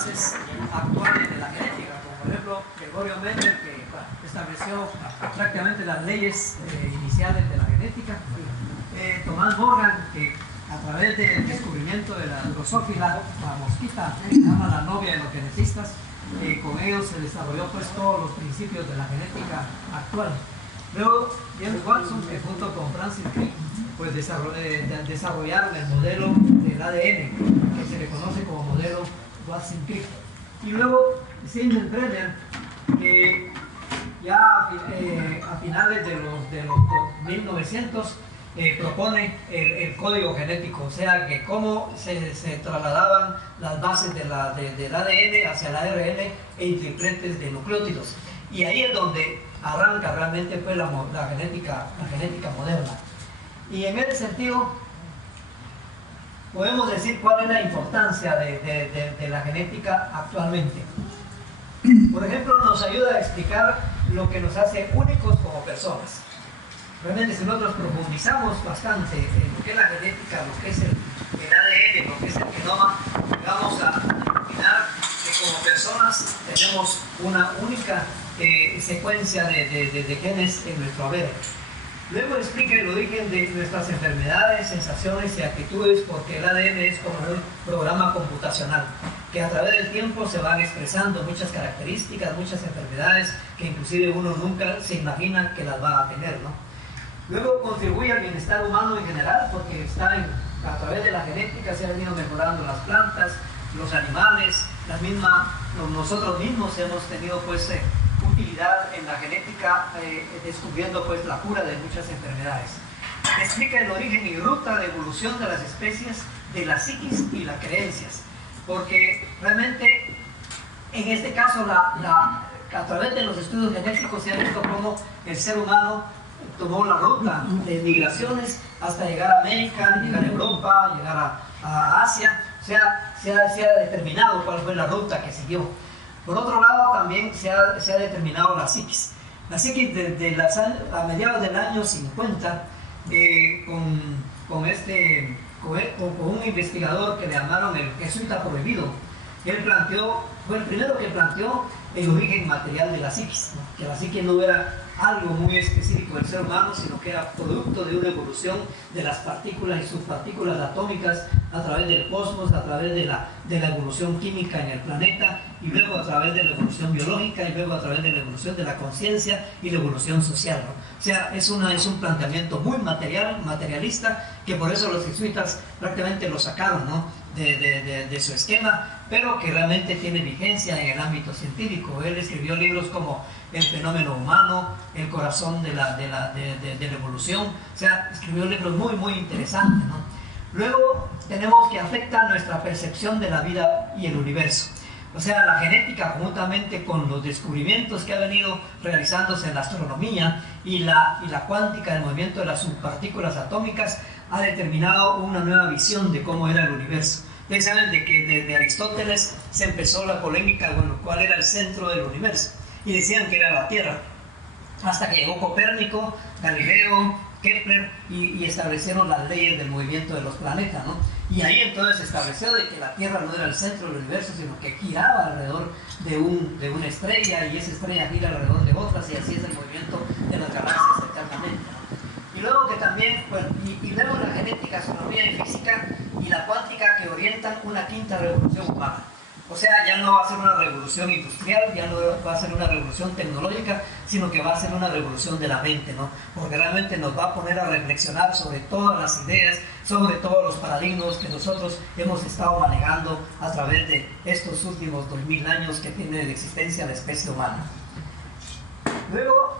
bases actuales de la genética, como por ejemplo Gregorio Mendel, que estableció prácticamente las leyes iniciales de la genética, Thomas Morgan, que a través del descubrimiento de la drosófila, la mosquita, que se llama la novia de los genetistas, con ellos se desarrolló pues todos los principios de la genética actual. Luego James Watson, que junto con Francis Crick pues desarrollaron el modelo del ADN, que se le conoce como modelo Watson-Crick. Y luego Simmons-Brenner, que ya a finales de los 1900 propone el código genético, o sea que cómo se trasladaban las bases del ADN hacia el ARN en tripletes de nucleótidos. Y ahí es donde arranca realmente pues, la genética moderna. Y en ese sentido podemos decir cuál es la importancia de la genética actualmente. Por ejemplo, nos ayuda a explicar lo que nos hace únicos como personas. Realmente si nosotros profundizamos bastante en lo que es la genética, lo que es el ADN, lo que es el genoma, vamos a determinar que como personas tenemos una única secuencia de genes en nuestro haber. Luego explica el origen de nuestras enfermedades, sensaciones y actitudes, porque el ADN es como un programa computacional que a través del tiempo se van expresando muchas características, muchas enfermedades que inclusive uno nunca se imagina que las va a tener, ¿no? Luego contribuye al bienestar humano en general, porque a través de la genética se han venido mejorando las plantas, los animales, nosotros mismos hemos tenido pues utilidad en la genética, descubriendo pues la cura de muchas enfermedades. Explica el origen y ruta de evolución de las especies, de la psiquis y las creencias, porque realmente en este caso a través de los estudios genéticos se ha visto cómo el ser humano tomó la ruta de migraciones hasta llegar a América, llegar a Europa, llegar a Asia. O sea, se ha determinado cuál fue la ruta que siguió. Por otro lado, también se ha determinado la psiquis. La psiquis a mediados del año 50, con un investigador que le llamaron el jesuita prohibido, él fue el primero que planteó el origen material de la psiquis, ¿no? Que la psiquis no era algo muy específico del ser humano, sino que era producto de una evolución de las partículas y subpartículas atómicas a través del cosmos, a través de la evolución química en el planeta, y luego a través de la evolución biológica, y luego a través de la evolución de la conciencia y la evolución social, ¿no? O sea, es un planteamiento muy materialista, que por eso los jesuitas prácticamente lo sacaron, ¿no?, de su esquema, pero que realmente tiene vigencia en el ámbito científico. Él escribió libros como El fenómeno humano, El corazón de la evolución. O sea, escribió libros muy, muy interesantes, ¿no? Luego tenemos que afecta nuestra percepción de la vida y el universo. O sea, la genética, juntamente con los descubrimientos que ha venido realizándose en la astronomía y la cuántica del movimiento de las subpartículas atómicas, ha determinado una nueva visión de cómo era el universo. Ustedes saben de que desde Aristóteles se empezó la polémica, bueno, cuál era el centro del universo, y decían que era la Tierra, hasta que llegó Copérnico, Galileo, Kepler, y establecieron las leyes del movimiento de los planetas, ¿no? Y ahí entonces se estableció de que la Tierra no era el centro del universo, sino que giraba alrededor de una estrella, y esa estrella gira alrededor de otras, y así es el movimiento de las galaxias eternamente, ¿no? Y luego que también, bueno, y luego la genética, astronomía y física y la cuántica, que orientan una quinta revolución humana. O sea, ya no va a ser una revolución industrial, ya no va a ser una revolución tecnológica, sino que va a ser una revolución de la mente, ¿no? Porque realmente nos va a poner a reflexionar sobre todas las ideas, sobre todos los paradigmas que nosotros hemos estado manejando a través de estos últimos 2000 años que tiene de existencia la especie humana. Luego,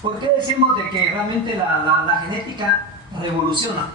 ¿por qué decimos de que realmente la genética revoluciona?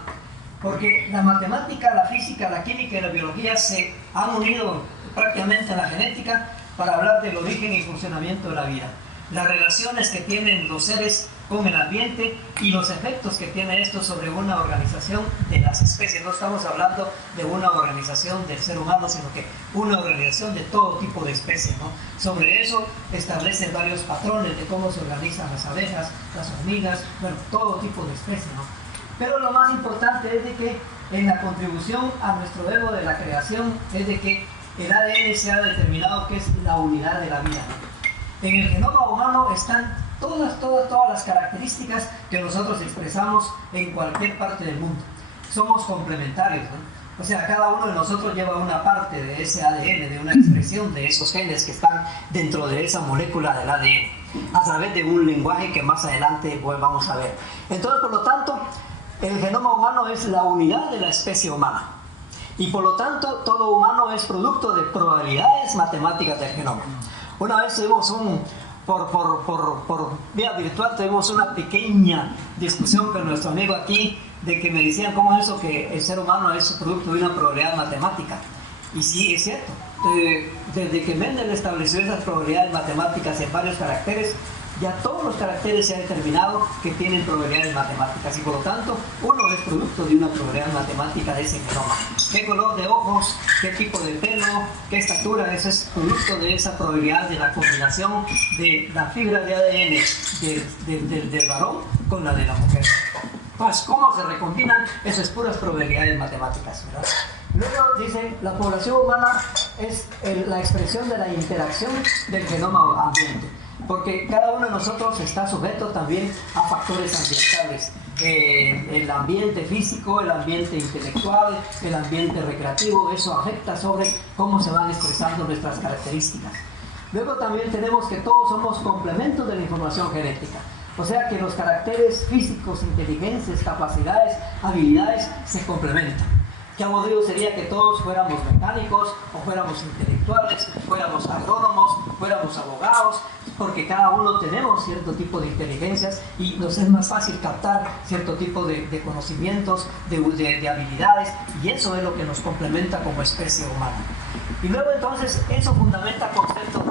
Porque la matemática, la física, la química y la biología se han unido prácticamente a la genética para hablar del origen y funcionamiento de la vida, las relaciones que tienen los seres con el ambiente y los efectos que tiene esto sobre una organización de las especies. No estamos hablando de una organización del ser humano, sino que una organización de todo tipo de especies, ¿no? Sobre eso establecen varios patrones de cómo se organizan las abejas, las hormigas, bueno, todo tipo de especies, ¿no? Pero lo más importante es de que en la contribución a nuestro ego de la creación es de que el ADN se ha determinado que es la unidad de la vida, ¿no? En el genoma humano están todas las características que nosotros expresamos en cualquier parte del mundo. Somos complementarios, ¿no? O sea, cada uno de nosotros lleva una parte de ese ADN, de una expresión de esos genes que están dentro de esa molécula del ADN, a través de un lenguaje que más adelante pues, vamos a ver. Entonces, por lo tanto, el genoma humano es la unidad de la especie humana. Y por lo tanto, todo humano es producto de probabilidades matemáticas del genoma. Una vez tuvimos por vía virtual, tuvimos una pequeña discusión con nuestro amigo aquí, de que me decían cómo es eso que el ser humano es producto de una probabilidad matemática. Y sí, es cierto. Desde que Mendel estableció esas probabilidades matemáticas en varios caracteres, ya todos los caracteres se ha determinado que tienen probabilidades matemáticas y por lo tanto uno es producto de una probabilidad matemática de ese genoma. ¿Qué color de ojos? ¿Qué tipo de pelo? ¿Qué estatura? Eso es producto de esa probabilidad de la combinación de la fibra de ADN del varón con la de la mujer. Entonces, ¿cómo se recombinan? Eso es puras probabilidades matemáticas, ¿verdad? Luego dice, la población humana es la expresión de la interacción del genoma ambiente, porque cada uno de nosotros está sujeto también a factores ambientales, el ambiente físico, el ambiente intelectual, el ambiente recreativo, eso afecta sobre cómo se van expresando nuestras características. Luego también tenemos que todos somos complementos de la información genética. O sea que los caracteres físicos, inteligencias, capacidades, habilidades se complementan. ¿Qué aburrido sería que todos fuéramos mecánicos, o fuéramos intelectuales, fuéramos agrónomos, fuéramos abogados? Porque cada uno tenemos cierto tipo de inteligencias y nos es más fácil captar cierto tipo de conocimientos, de habilidades, y eso es lo que nos complementa como especie humana. Y luego entonces eso fundamenta conceptos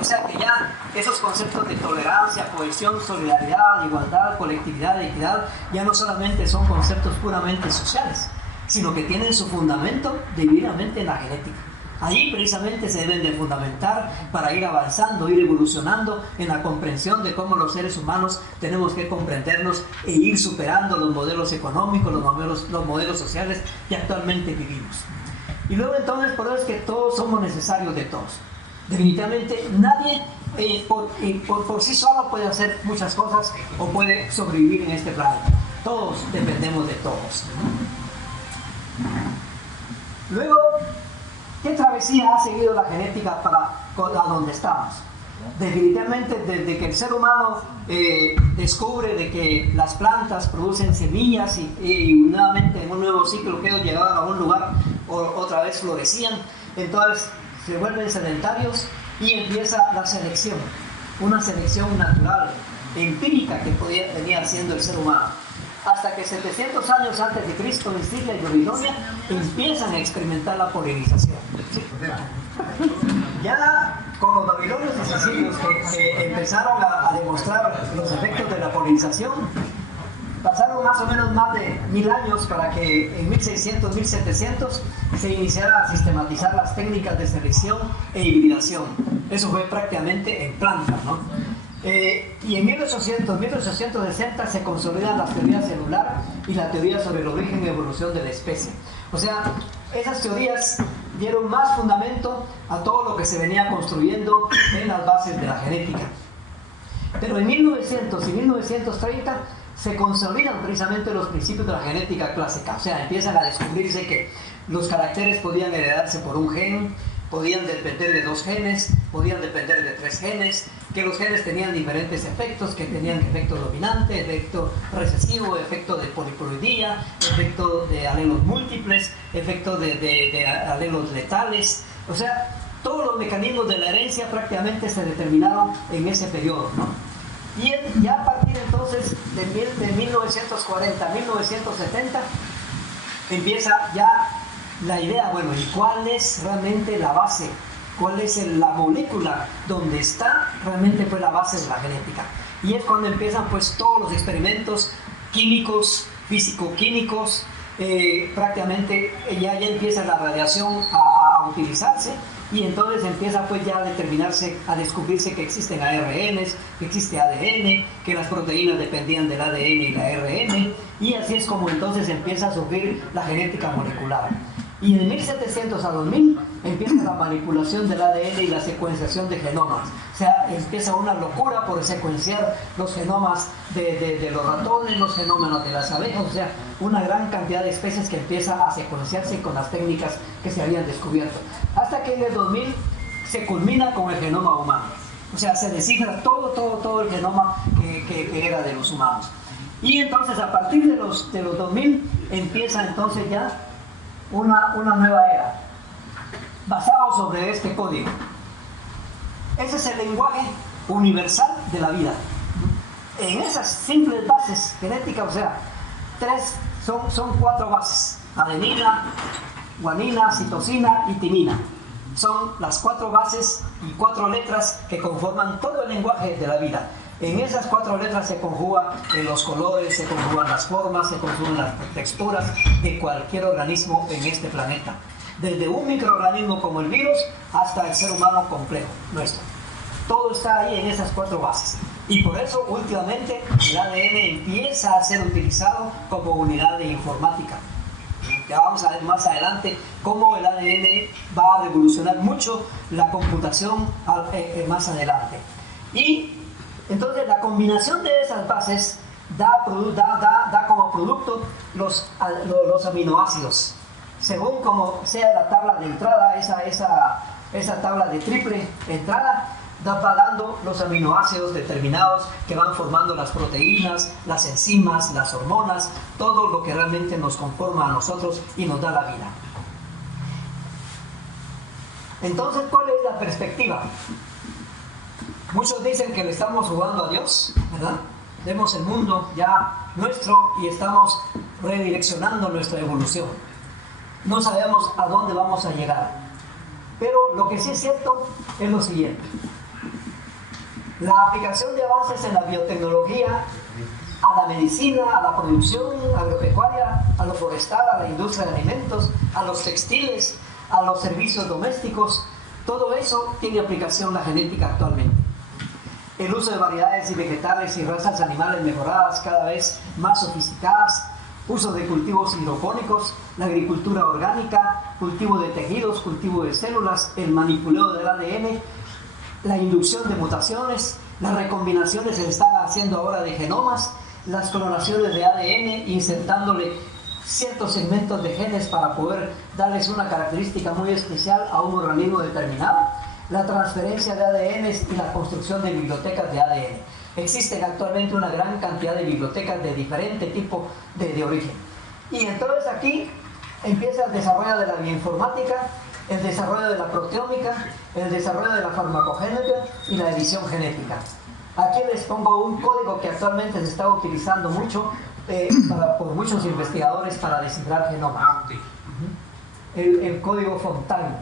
o sea que ya esos conceptos de tolerancia, cohesión, solidaridad, igualdad, colectividad, equidad, ya no solamente son conceptos puramente sociales, sino que tienen su fundamento divinamente en la genética. Ahí precisamente se deben de fundamentar para ir avanzando, ir evolucionando en la comprensión de cómo los seres humanos tenemos que comprendernos e ir superando los modelos económicos, los modelos sociales que actualmente vivimos. Y luego entonces, por eso es que todos somos necesarios de todos. Definitivamente nadie por sí solo puede hacer muchas cosas o puede sobrevivir en este planeta. Todos dependemos de todos. Luego, ¿qué travesía ha seguido la genética para a donde estamos? Definitivamente desde que el ser humano descubre de que las plantas producen semillas y nuevamente en un nuevo ciclo que ellos llegaban a un lugar otra vez florecían, entonces se vuelven sedentarios y empieza la selección, una selección natural, empírica que venía haciendo el ser humano. Hasta que 700 años antes de Cristo en Siria y Babilonia empiezan a experimentar la polinización. Ya con los babilonios y sicilios que empezaron a demostrar los efectos de la polinización, pasaron más o menos más de 1000 años para que en 1600, 1700 se iniciara a sistematizar las técnicas de selección e hibridación. Eso fue prácticamente en plantas, ¿no? Y en 1860 se consolidan las teorías celular y la teoría sobre el origen y evolución de la especie. O sea, esas teorías dieron más fundamento a todo lo que se venía construyendo en las bases de la genética. Pero en 1900 y 1930 se consolidan precisamente los principios de la genética clásica. O sea, empiezan a descubrirse que los caracteres podían heredarse por un gen, podían depender de 2 genes, podían depender de 3 genes, que los genes tenían diferentes efectos, que tenían efecto dominante, efecto recesivo, efecto de poliploidía, efecto de alelos múltiples, efecto de alelos letales. O sea, todos los mecanismos de la herencia prácticamente se determinaron en ese periodo, ¿no? Y ya a partir entonces de 1940 1970 empieza ya la idea, bueno, ¿y cuál es realmente la base? ¿Cuál es la molécula donde está realmente pues la base de la genética? Y es cuando empiezan pues todos los experimentos químicos, físico-químicos, prácticamente ya empieza la radiación a utilizarse, y entonces empieza pues ya a determinarse, a descubrirse que existen ARNs, que existe ADN, que las proteínas dependían del ADN y la ARN, y así es como entonces empieza a surgir la genética molecular. Y en 1700 a 2000 empieza la manipulación del ADN y la secuenciación de genomas. O sea, empieza una locura por secuenciar los genomas de los ratones, los genomas de las abejas, o sea, una gran cantidad de especies que empieza a secuenciarse con las técnicas que se habían descubierto. Hasta que en el 2000 se culmina con el genoma humano. O sea, se descifra todo el genoma que era de los humanos. Y entonces a partir de los 2000 empieza entonces ya una nueva era, basado sobre este código. Ese es el lenguaje universal de la vida. En esas simples bases genéticas, o sea, son 4 bases: adenina, guanina, citosina y timina. Son las 4 bases y 4 letras que conforman todo el lenguaje de la vida. En esas 4 letras se conjugan los colores, se conjugan las formas, se conjugan las texturas de cualquier organismo en este planeta. Desde un microorganismo como el virus hasta el ser humano complejo nuestro. Todo está ahí en esas 4 bases. Y por eso últimamente el ADN empieza a ser utilizado como unidad de informática. Ya vamos a ver más adelante cómo el ADN va a revolucionar mucho la computación más adelante. Y entonces la combinación de esas bases da como producto los aminoácidos. Según como sea la tabla de entrada, esa tabla de triple entrada, va dando los aminoácidos determinados que van formando las proteínas, las enzimas, las hormonas, todo lo que realmente nos conforma a nosotros y nos da la vida. Entonces, ¿cuál es la perspectiva? Muchos dicen que le estamos jugando a Dios, ¿verdad? Vemos el mundo ya nuestro y estamos redireccionando nuestra evolución. No sabemos a dónde vamos a llegar. Pero lo que sí es cierto es lo siguiente. La aplicación de avances en la biotecnología, a la medicina, a la producción agropecuaria, a lo forestal, a la industria de alimentos, a los textiles, a los servicios domésticos, todo eso tiene aplicación la genética actualmente. El uso de variedades y vegetales y razas animales mejoradas, cada vez más sofisticadas, uso de cultivos hidropónicos, la agricultura orgánica, cultivo de tejidos, cultivo de células, el manipuleo del ADN, la inducción de mutaciones, las recombinaciones se están haciendo ahora de genomas, las clonaciones de ADN, insertándole ciertos segmentos de genes para poder darles una característica muy especial a un organismo determinado, la transferencia de ADN y la construcción de bibliotecas de ADN. Existen actualmente una gran cantidad de bibliotecas de diferente tipo de origen. Y entonces aquí empieza el desarrollo de la bioinformática, el desarrollo de la proteómica, el desarrollo de la farmacogénetica y la edición genética. Aquí les pongo un código que actualmente se está utilizando mucho por muchos investigadores para descifrar genomas. El código Fontaine,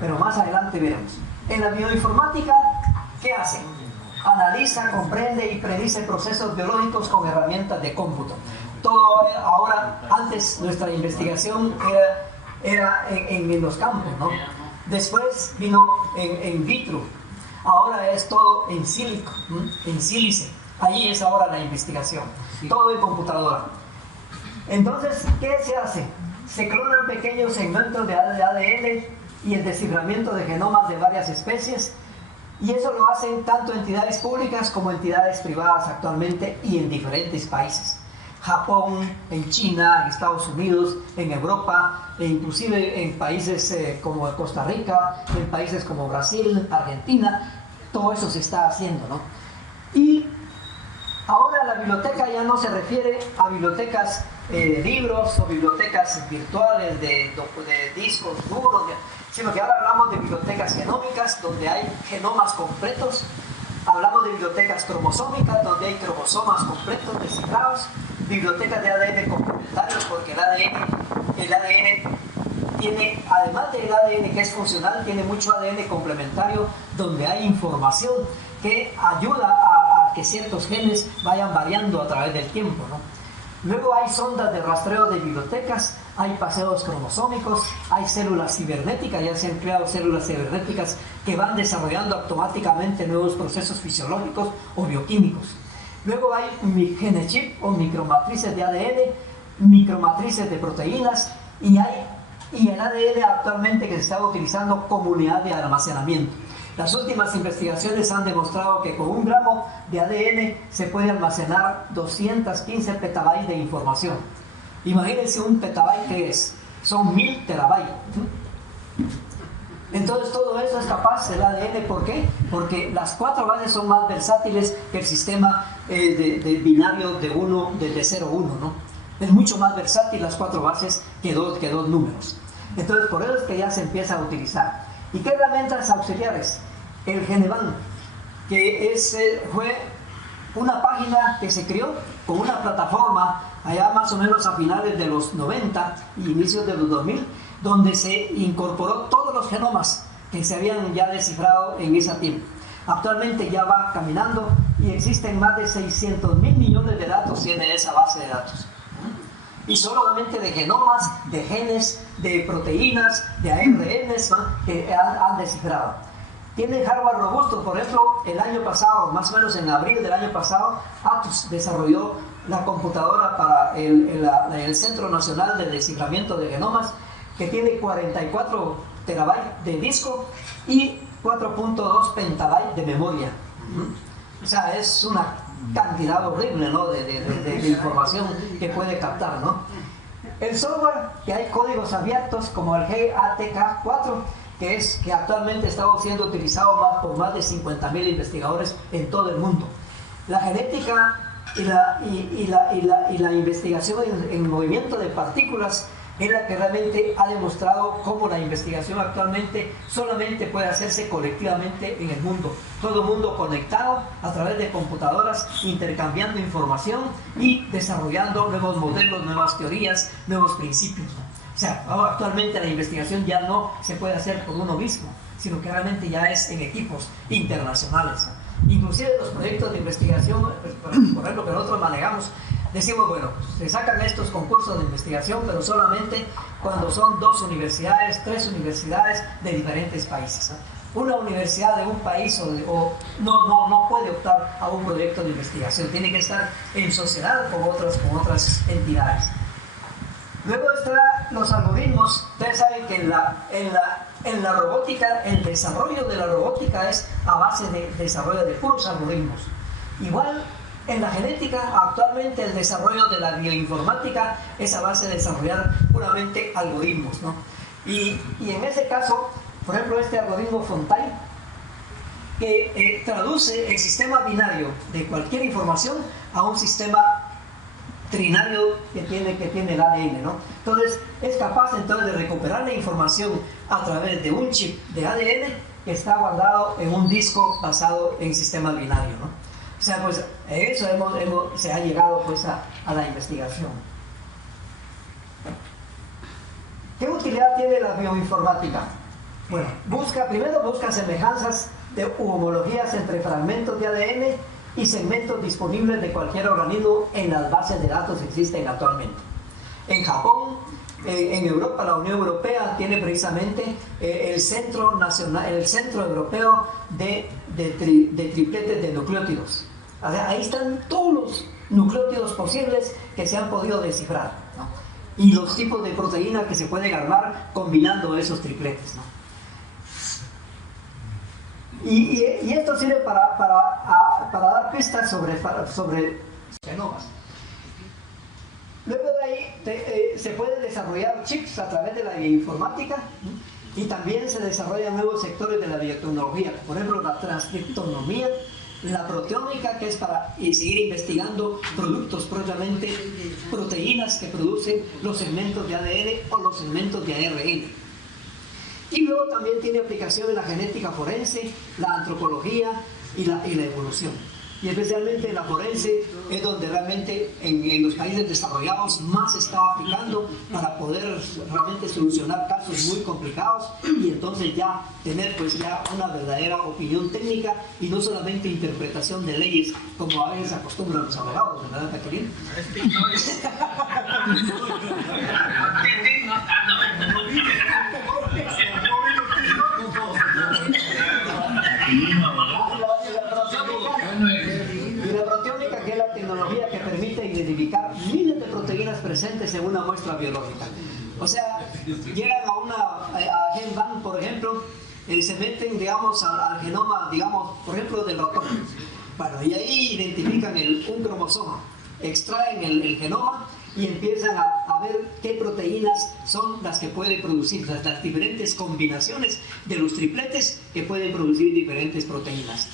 pero más adelante veremos. En la bioinformática, ¿qué hace? Analiza, comprende y predice procesos biológicos con herramientas de cómputo. Todo ahora, antes nuestra investigación era en los campos, ¿no? Después vino en vitro, ahora es todo en sílico, en sílice. Allí es ahora la investigación, todo en computadora. Entonces, ¿qué se hace? Se clonan pequeños segmentos de ADN y el desciframiento de genomas de varias especies, y eso lo hacen tanto entidades públicas como entidades privadas actualmente y en diferentes países. Japón, en China, en Estados Unidos, en Europa, e inclusive en países como Costa Rica, en países como Brasil, Argentina, todo eso se está haciendo, ¿no? Y ahora la biblioteca ya no se refiere a bibliotecas de libros o bibliotecas virtuales de discos duros, sino que ahora hablamos de bibliotecas genómicas donde hay genomas completos, hablamos de bibliotecas cromosómicas donde hay cromosomas completos descifrados, bibliotecas de ADN complementarios porque el ADN tiene, además del ADN que es funcional, tiene mucho ADN complementario donde hay información que ayuda a que ciertos genes vayan variando a través del tiempo, ¿no? Luego hay sondas de rastreo de bibliotecas, hay paseos cromosómicos, hay células cibernéticas, ya se han creado células cibernéticas que van desarrollando automáticamente nuevos procesos fisiológicos o bioquímicos. Luego hay genechip o micromatrices de ADN, micromatrices de proteínas y el ADN actualmente que se está utilizando como unidad de almacenamiento. Las últimas investigaciones han demostrado que con 1 gramo de ADN se puede almacenar 215 petabytes de información. Imagínense un petabyte que es, son 1000 terabytes. Entonces todo eso es capaz el ADN, ¿por qué? Porque las 4 bases son más versátiles que el sistema de binario de 0-1, ¿no? Es mucho más versátil las 4 bases que dos números. Entonces por eso es que ya se empieza a utilizar. ¿Y qué herramientas auxiliares? El Genevan, que fue una página que se creó con una plataforma allá más o menos a finales de los 90 y inicios de los 2000, donde se incorporó todos los genomas que se habían ya descifrado en ese tiempo. Actualmente ya va caminando y existen más de 600.000 millones de datos tiene esa base de datos. Y solamente de genomas, de genes, de proteínas, de ARNs, ¿no?, que han descifrado. Tiene hardware robusto. Por ejemplo, el año pasado, más o menos en abril del año pasado, Atos desarrolló la computadora para el Centro Nacional de Desciframiento de Genomas, que tiene 44 terabytes de disco y 4.2 petabytes de memoria. O sea, es una cantidad horrible, ¿no?, de información que puede captar, ¿no? El software, que hay códigos abiertos como el GATK4, que actualmente está siendo utilizado por más de 50.000 investigadores en todo el mundo. La genética y la investigación en movimiento de partículas es la que realmente ha demostrado cómo la investigación actualmente solamente puede hacerse colectivamente en el mundo. Todo el mundo conectado a través de computadoras, intercambiando información y desarrollando nuevos modelos, nuevas teorías, nuevos principios. O sea, actualmente la investigación ya no se puede hacer por uno mismo, sino que realmente ya es en equipos internacionales. Inclusive los proyectos de investigación, por ejemplo, que nosotros manejamos, decimos, bueno, se sacan estos concursos de investigación, pero solamente cuando son 2 universidades, 3 universidades de diferentes países, ¿no? Una universidad de un país no puede optar a un proyecto de investigación, tiene que estar en sociedad con otras entidades. Luego están los algoritmos. Ustedes saben que en la robótica, el desarrollo de la robótica es a base de desarrollo de puros algoritmos. Igual, en la genética, actualmente el desarrollo de la bioinformática es a base de desarrollar puramente algoritmos, ¿no? Y en ese caso, por ejemplo, este algoritmo Fontaine, que traduce el sistema binario de cualquier información a un sistema trinario que tiene el ADN, ¿no? Entonces, es capaz entonces de recuperar la información a través de un chip de ADN que está guardado en un disco basado en sistema binario, ¿no? O sea, pues en eso se ha llegado pues a la investigación. ¿Qué utilidad tiene la bioinformática? Bueno, primero busca semejanzas de homologías entre fragmentos de ADN y segmentos disponibles de cualquier organismo en las bases de datos que existen actualmente. En Japón, en Europa, la Unión Europea tiene precisamente el Centro Europeo de Tripletes de Nucleótidos. O sea, ahí están todos los nucleótidos posibles que se han podido descifrar, ¿no? Y los tipos de proteínas que se pueden armar combinando esos tripletes, ¿no? Y esto sirve para dar pistas sobre genomas. Luego de ahí se pueden desarrollar chips a través de la bioinformática, ¿no? Y también se desarrollan nuevos sectores de la biotecnología, por ejemplo la transcriptonomía, la proteómica, que es para seguir investigando productos propiamente, proteínas que producen los segmentos de ADN o los segmentos de ARN. Y luego también tiene aplicación en la genética forense, la antropología y la evolución. y especialmente en la forense es donde realmente en los países desarrollados más se está aplicando para poder realmente solucionar casos muy complicados y entonces ya tener pues ya una verdadera opinión técnica y no solamente interpretación de leyes como a veces acostumbran los abogados, ¿verdad, Jacqueline? Y la proteómica, que es la tecnología que permite identificar miles de proteínas presentes en una muestra biológica. O sea, llegan a GenBank, por ejemplo, se meten, digamos, al genoma, digamos, por ejemplo, del ratón. Bueno, y ahí identifican un cromosoma, extraen el genoma y empiezan a ver qué proteínas son las que pueden producir, las diferentes combinaciones de los tripletes que pueden producir diferentes proteínas.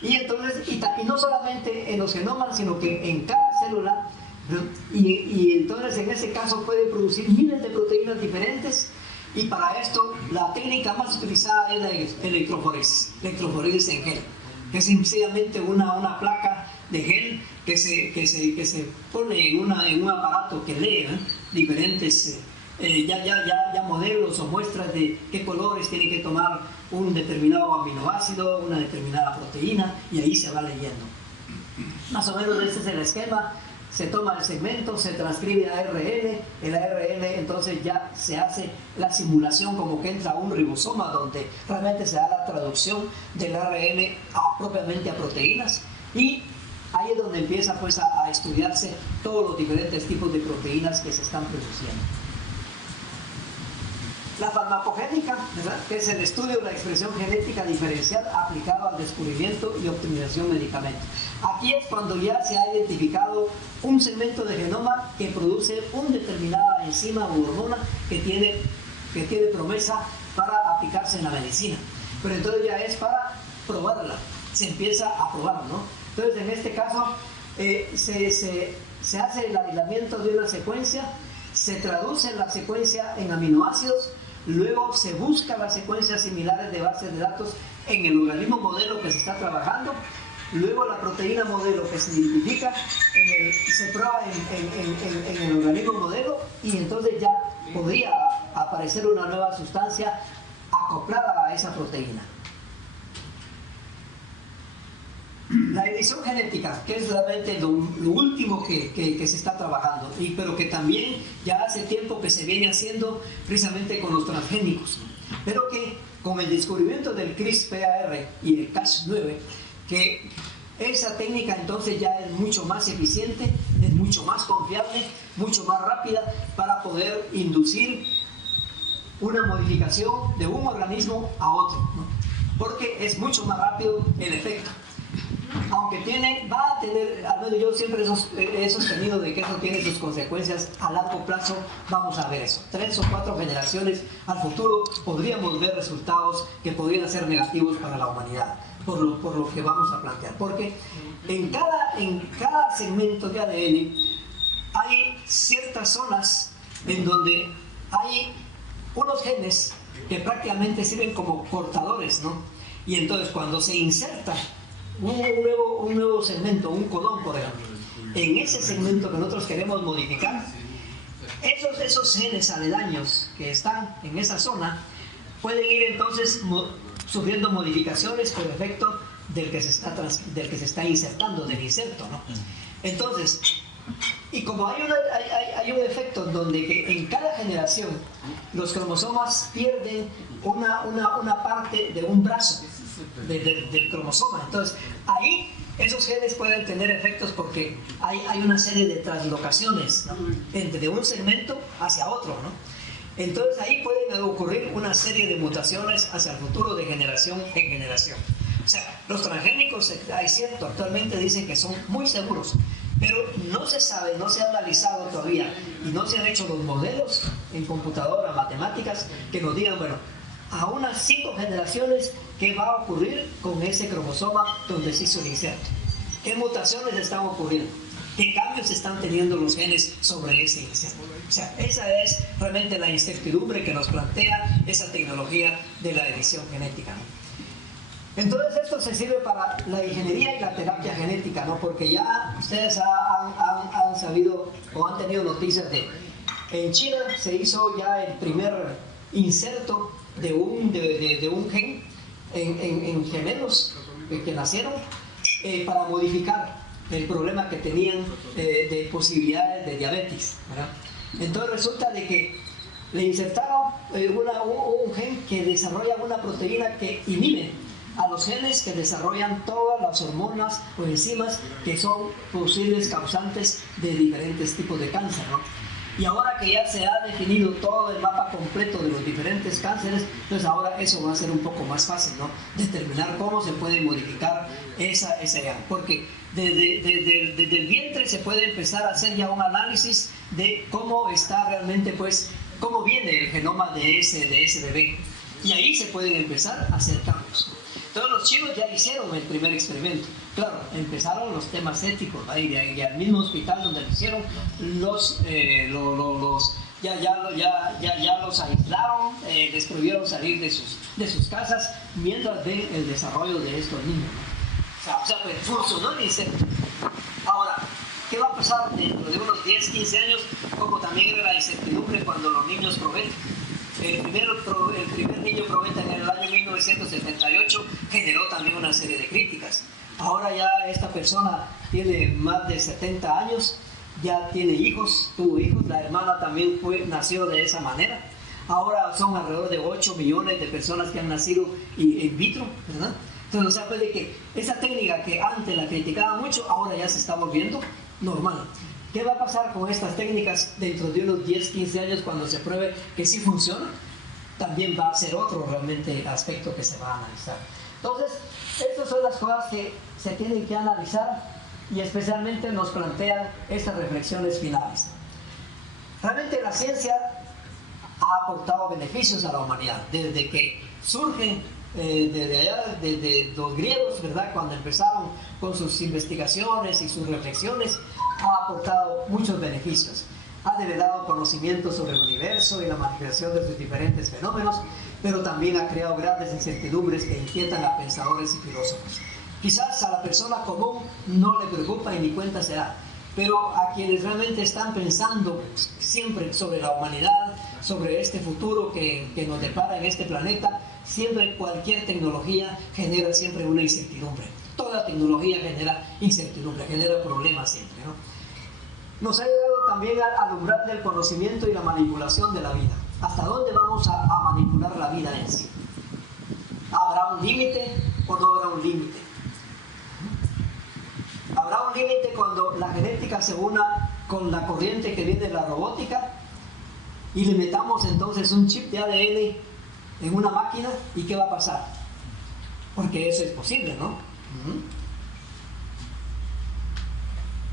Y entonces, y no solamente en los genomas, sino que en cada célula, y entonces en ese caso puede producir miles de proteínas diferentes, y para esto la técnica más utilizada es la electroforesis en gel, que es sencillamente una placa de gel que se pone en un aparato que lee diferentes ya modelos o muestras de qué colores tiene que tomar un determinado aminoácido, una determinada proteína, y ahí se va leyendo. Más o menos ese es el esquema. Se toma el segmento, se transcribe a ARN, el ARN entonces ya se hace la simulación como que entra a un ribosoma donde realmente se da la traducción del ARN propiamente a proteínas, y ahí es donde empieza pues a estudiarse todos los diferentes tipos de proteínas que se están produciendo. La farmacogénica, ¿verdad?, que es el estudio de la expresión genética diferencial aplicado al descubrimiento y optimización de medicamentos. Aquí es cuando ya se ha identificado un segmento de genoma que produce una determinada enzima u hormona que tiene promesa para aplicarse en la medicina. Pero entonces ya es para probarla, se empieza a probar, ¿no? Entonces en este caso se hace el aislamiento de una secuencia, se traduce la secuencia en aminoácidos, luego se busca las secuencias similares de bases de datos en el organismo modelo que se está trabajando, luego la proteína modelo que se identifica se prueba en el organismo modelo, y entonces ya podría aparecer una nueva sustancia acoplada a esa proteína. La edición genética, que es realmente lo último que se está trabajando, pero que también ya hace tiempo que se viene haciendo precisamente con los transgénicos, pero que con el descubrimiento del CRISPR y el Cas9, que esa técnica entonces ya es mucho más eficiente, es mucho más confiable, mucho más rápida para poder inducir una modificación de un organismo a otro, ¿no? Porque es mucho más rápido el efecto. Aunque va a tener, al menos yo siempre he sostenido de que eso tiene sus consecuencias a largo plazo. Vamos a ver eso, 3 o 4 generaciones al futuro podríamos ver resultados que podrían ser negativos para la humanidad, por lo que vamos a plantear, porque en cada segmento de ADN hay ciertas zonas en donde hay unos genes que prácticamente sirven como portadores, ¿no? Y entonces cuando se inserta un nuevo segmento, un codón, por ejemplo, en ese segmento que nosotros queremos modificar, esos genes aledaños que están en esa zona pueden ir entonces sufriendo modificaciones por efecto del que se está insertando, del inserto, ¿no? Entonces, y como hay un efecto donde que en cada generación los cromosomas pierden una parte de un brazo del cromosoma, entonces ahí esos genes pueden tener efectos porque hay una serie de translocaciones, ¿no?, de un segmento hacia otro, ¿no? Entonces ahí pueden ocurrir una serie de mutaciones hacia el futuro de generación en generación. O sea, los transgénicos, es cierto, actualmente dicen que son muy seguros, pero no se sabe, no se ha analizado todavía y no se han hecho los modelos en computadora, matemáticas, que nos digan, bueno, a unas 5 generaciones, ¿qué va a ocurrir con ese cromosoma donde se hizo el inserto? ¿Qué mutaciones están ocurriendo? ¿Qué cambios están teniendo los genes sobre ese inserto? O sea, esa es realmente la incertidumbre que nos plantea esa tecnología de la edición genética, ¿no? Entonces esto se sirve para la ingeniería y la terapia genética, ¿no? Porque ya ustedes han sabido o han tenido noticias de... En China se hizo ya el primer inserto de un gen en gemelos que nacieron para modificar el problema que tenían de posibilidades de diabetes, ¿verdad? Entonces resulta de que le insertaron un gen que desarrolla una proteína que inhibe a los genes que desarrollan todas las hormonas o enzimas que son posibles causantes de diferentes tipos de cáncer, ¿no? Y ahora que ya se ha definido todo el mapa completo de los diferentes cánceres, entonces ahora eso va a ser un poco más fácil, ¿no? Determinar cómo se puede modificar esa gen. Porque desde el vientre se puede empezar a hacer ya un análisis de cómo está realmente, pues, cómo viene el genoma de ese bebé. Y ahí se pueden empezar a hacer cambios. Entonces los chinos ya hicieron el primer experimento. Claro, empezaron los temas éticos, ¿no? Y al mismo hospital donde lo hicieron, ya los aislaron, les prohibieron salir de sus casas mientras ven el desarrollo de estos niños, ¿no? O sea, pues funcionó el insecto. Ahora, ¿qué va a pasar dentro de unos 10, 15 años? Como también era la incertidumbre cuando los niños probeta. El primer niño probeta en el año 1978 generó también una serie de críticas. Ahora ya esta persona tiene más de 70 años, ya tiene hijos, tuvo hijos, la hermana también nació de esa manera. Ahora son alrededor de 8 millones de personas que han nacido in vitro, ¿verdad? Entonces, o sea, pues de que esa técnica que antes la criticaba mucho, ahora ya se está volviendo normal. ¿Qué va a pasar con estas técnicas dentro de unos 10, 15 años cuando se pruebe que sí funciona? También va a ser otro realmente aspecto que se va a analizar. Entonces, estas son las cosas que se tienen que analizar y especialmente nos plantean estas reflexiones finales. Realmente la ciencia ha aportado beneficios a la humanidad desde que surgen desde los griegos, ¿verdad? Cuando empezaron con sus investigaciones y sus reflexiones, ha aportado muchos beneficios. Ha develado conocimiento sobre el universo y la manifestación de sus diferentes fenómenos, pero también ha creado grandes incertidumbres que inquietan a pensadores y filósofos. Quizás a la persona común no le preocupa y ni cuenta se da, pero a quienes realmente están pensando siempre sobre la humanidad, sobre este futuro que nos depara en este planeta, siempre cualquier tecnología genera siempre una incertidumbre. Toda tecnología genera incertidumbre, genera problemas siempre, ¿no? Nos ha ayudado también al umbral del conocimiento y la manipulación de la vida. ¿Hasta dónde vamos a manipular la vida en sí? ¿Habrá un límite o no habrá un límite? ¿Habrá un límite cuando la genética se una con la corriente que viene de la robótica y le metamos entonces un chip de ADN en una máquina? ¿Y qué va a pasar? Porque eso es posible, ¿no?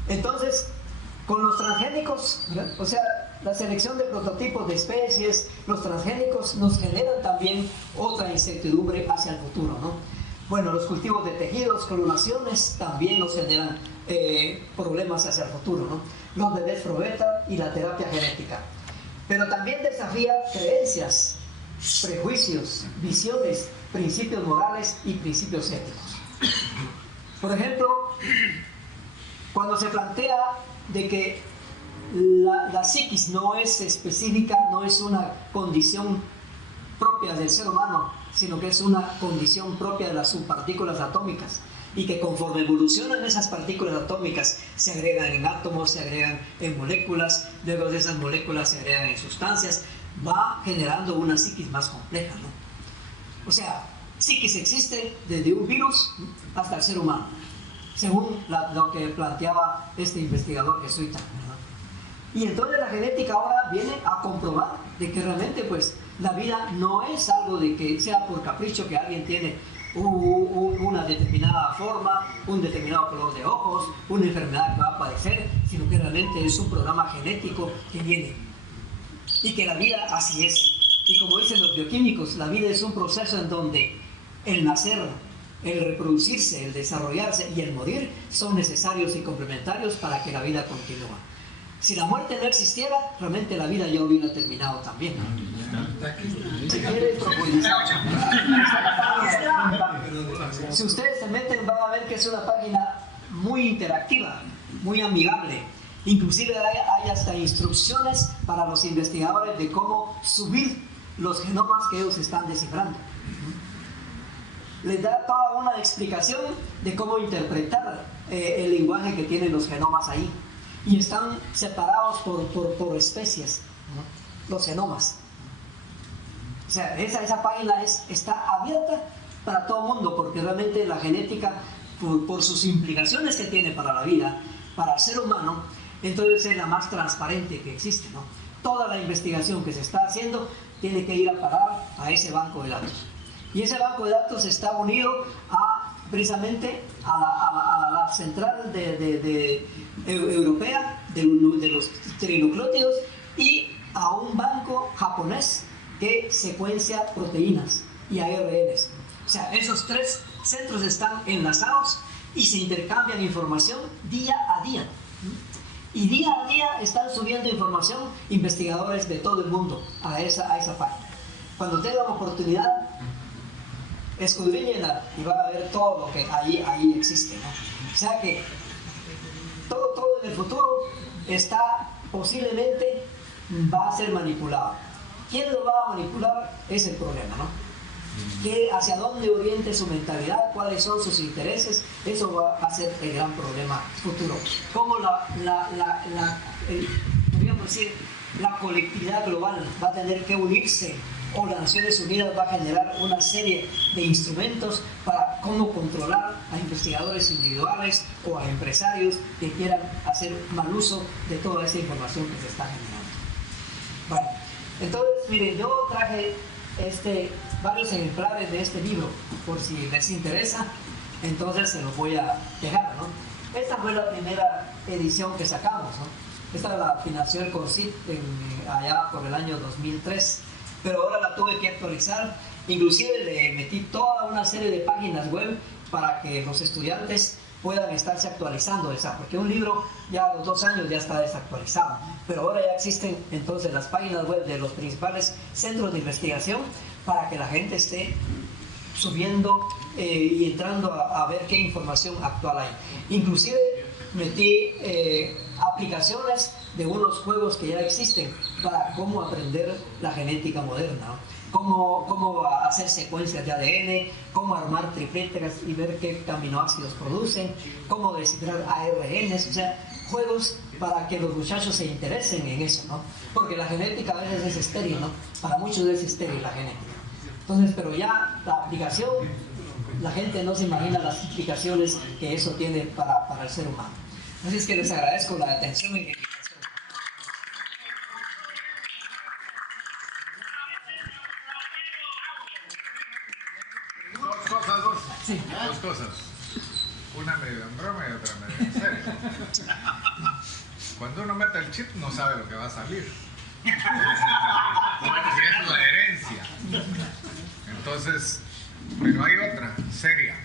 Entonces, con los transgénicos, ¿verdad? O sea, la selección de prototipos de especies, los transgénicos nos generan también otra incertidumbre hacia el futuro, ¿no? Bueno, los cultivos de tejidos, clonaciones, también nos generan problemas hacia el futuro, ¿no? Los bebés probeta y la terapia genética. Pero también desafía creencias, prejuicios, visiones, principios morales y principios éticos. Por ejemplo, cuando se plantea de que la psiquis no es específica, no es una condición propia del ser humano, sino que es una condición propia de las subpartículas atómicas, y que conforme evolucionan esas partículas atómicas se agregan en átomos, se agregan en moléculas, luego de esas moléculas se agregan en sustancias, va generando una psiquis más compleja, ¿no? O sea, psiquis existe desde un virus hasta el ser humano, según lo que planteaba este investigador jesuita, ¿verdad? Y entonces la genética ahora viene a comprobar de que realmente pues la vida no es algo de que sea por capricho que alguien tiene una determinada forma, un determinado color de ojos, una enfermedad que va a aparecer, sino que realmente es un programa genético que viene. Y que la vida así es. Y como dicen los bioquímicos, la vida es un proceso en donde el nacer, el reproducirse, el desarrollarse y el morir son necesarios y complementarios para que la vida continúe. Si la muerte no existiera, realmente la vida ya hubiera terminado también, ¿no? Si quieres profundizar. Si ustedes se meten van a ver que es una página muy interactiva, muy amigable. Inclusive hay hasta instrucciones para los investigadores de cómo subir los genomas que ellos están descifrando. Les da toda una explicación de cómo interpretar el lenguaje que tienen los genomas ahí. Y están separados por especies, ¿no? Los genomas. O sea, esa página está abierta para todo el mundo, porque realmente la genética, por sus implicaciones que tiene para la vida, para el ser humano, entonces es la más transparente que existe, ¿no? Toda la investigación que se está haciendo tiene que ir a parar a ese banco de datos. Y ese banco de datos está unido precisamente a la central europea de los trinucleótidos y a un banco japonés que secuencia proteínas y ARNs. O sea, esos tres centros están enlazados y se intercambian información día a día. Y día a día están subiendo información investigadores de todo el mundo a esa página. Cuando tengan oportunidad, escudriñenla y van a ver todo lo que ahí existe, ¿no? O sea que todo en el futuro posiblemente va a ser manipulado. ¿Quién lo va a manipular? Es el problema, ¿no? Hacia dónde oriente su mentalidad, cuáles son sus intereses, eso va a ser el gran problema futuro. Cómo podríamos decir, la colectividad global va a tener que unirse, o las Naciones Unidas va a generar una serie de instrumentos para cómo controlar a investigadores individuales o a empresarios que quieran hacer mal uso de toda esa información que se está generando. Bueno, entonces, miren, yo traje varios ejemplares de este libro, por si les interesa, entonces se los voy a dejar, ¿no? Esta fue la primera edición que sacamos, ¿no? Esta la financió el CONCYT allá por el año 2003, pero ahora la tuve que actualizar, inclusive le metí toda una serie de páginas web para que los estudiantes puedan estarse actualizando porque un libro ya a los 2 años ya está desactualizado, pero ahora ya existen entonces las páginas web de los principales centros de investigación para que la gente esté subiendo y entrando a ver qué información actual hay. Inclusive metí aplicaciones de unos juegos que ya existen para cómo aprender la genética moderna, ¿no? Cómo hacer secuencias de ADN, cómo armar tripletas y ver qué aminoácidos producen, cómo descifrar ARNs, o sea, juegos para que los muchachos se interesen en eso, ¿no? Porque la genética a veces es estéril, ¿no? Para muchos es estéril la genética. Entonces, pero ya la aplicación, la gente no se imagina las implicaciones que eso tiene para el ser humano. Así es que les agradezco la atención y la invitación. Dos cosas. Una medio en broma y otra medio en serio. Cuando uno mete el chip no sabe lo que va a salir. Y es la herencia. Entonces, pero hay otra, seria.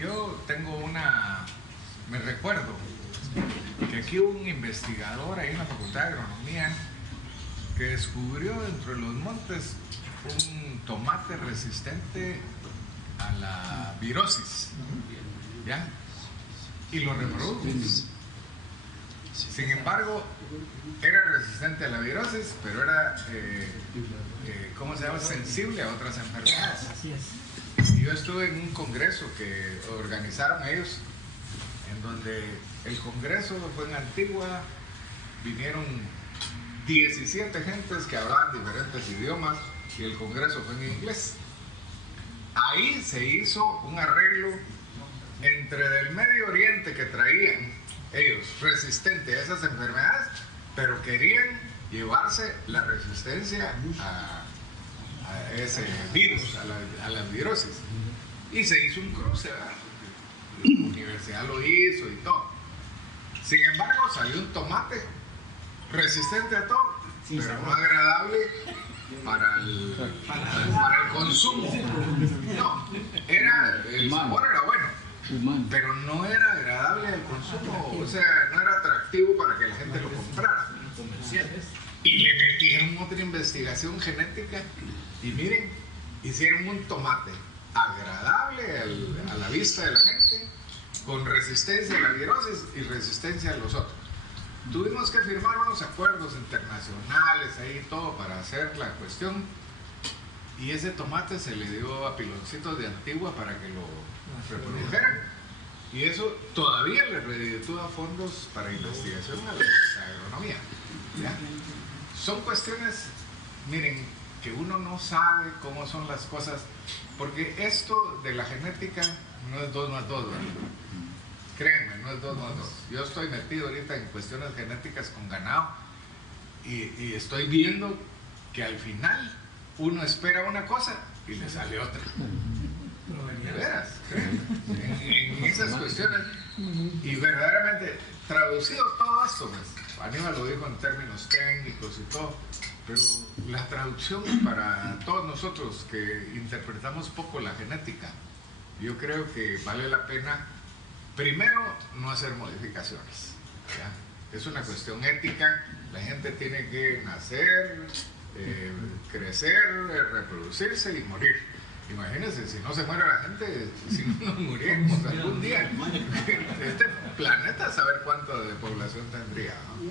Yo tengo me recuerdo que aquí hubo un investigador ahí en la Facultad de Agronomía que descubrió dentro de los montes un tomate resistente a la virosis, ¿ya? Y lo reprodujo. Sin embargo, era resistente a la virosis, pero era, ¿cómo se llama? Sensible a otras enfermedades. Y yo estuve en un congreso que organizaron ellos, en donde el congreso fue en Antigua, vinieron 17 gentes que hablaban diferentes idiomas y el congreso fue en inglés. Ahí se hizo un arreglo entre del Medio Oriente que traían ellos resistente a esas enfermedades, pero querían llevarse la resistencia a ese virus, a la virosis. Y se hizo un cruce, ¿verdad? La universidad lo hizo y todo. Sin embargo, salió un tomate resistente a todo, pero no agradable para el consumo. No, el sabor era bueno, pero no era agradable al consumo, o sea, no era atractivo para que la gente lo comprara. Y le metieron otra investigación genética y miren, hicieron un tomate agradable a la vista de la gente, con resistencia a la virosis y resistencia a los otros. Tuvimos que firmar unos acuerdos internacionales ahí todo para hacer la cuestión, y ese tomate se le dio a piloncitos de Antigua para que lo reprodujeran, y eso todavía le reditúa fondos para investigación a la agronomía, ¿ya? Son cuestiones, miren, que uno no sabe cómo son las cosas, porque esto de la genética no es 2 más 2, ¿verdad? Créanme, no es 2 más 2. Yo estoy metido ahorita en cuestiones genéticas con ganado y estoy viendo que al final uno espera una cosa y le sale otra. De veras, créanme, en esas cuestiones. Y verdaderamente, traducido todo esto, pues, Aníbal lo dijo en términos técnicos y todo, pero la traducción para todos nosotros que interpretamos poco la genética, yo creo que vale la pena, primero, no hacer modificaciones, ¿ya? Es una cuestión ética, la gente tiene que nacer, crecer, reproducirse y morir. Imagínense, si no se muere la gente, si no nos muriéramos algún día, este planeta, saber cuánto de población tendría, ¿no?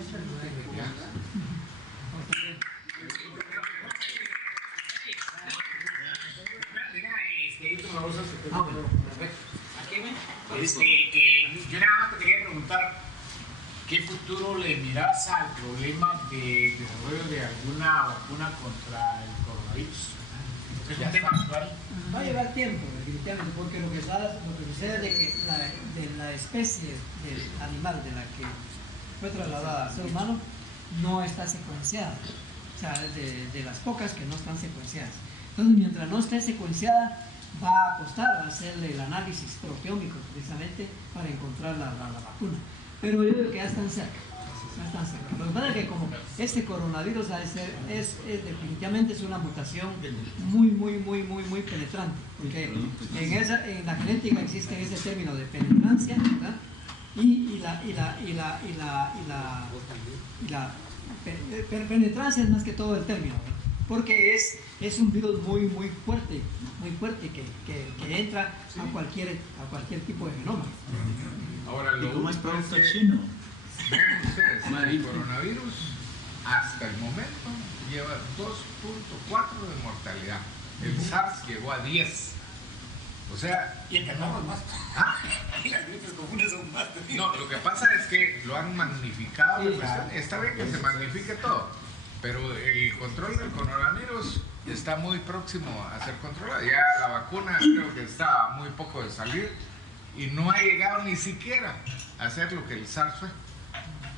¿Ya? Yo nada más te quería preguntar, ¿qué futuro le miras al problema de desarrollo de alguna vacuna contra el coronavirus? Es un tema actual. Va a llevar tiempo, definitivamente, porque lo que sucede es que la especie del animal de la que fue trasladada al ser humano no está secuenciada. O sea, es de las pocas que no están secuenciadas. Entonces, mientras no esté secuenciada, va a costar hacerle el análisis proteómico precisamente para encontrar la vacuna. Pero yo digo que ya están cerca. Lo que pasa es que como este coronavirus definitivamente es una mutación muy penetrante, porque en la genética existe ese término de penetrancia, ¿verdad? Penetrancia es más que todo el término, ¿verdad? Porque es un virus muy fuerte que entra a cualquier tipo de genoma. Ahora, lo ¿Cómo es único producto que chino? vean ustedes, el coronavirus hasta el momento lleva 2.4 de mortalidad. El SARS llegó a 10. O sea, Y el carnaval más. ¿ah? Y las gripes comunes son más. No, lo que pasa es que lo han magnificado. Sí, la cuestión. Está bien que se magnifique todo, pero el control del coronavirus está muy próximo a ser controlado. Ya la vacuna creo que está muy poco de salir y no ha llegado ni siquiera a hacer lo que el SARS fue,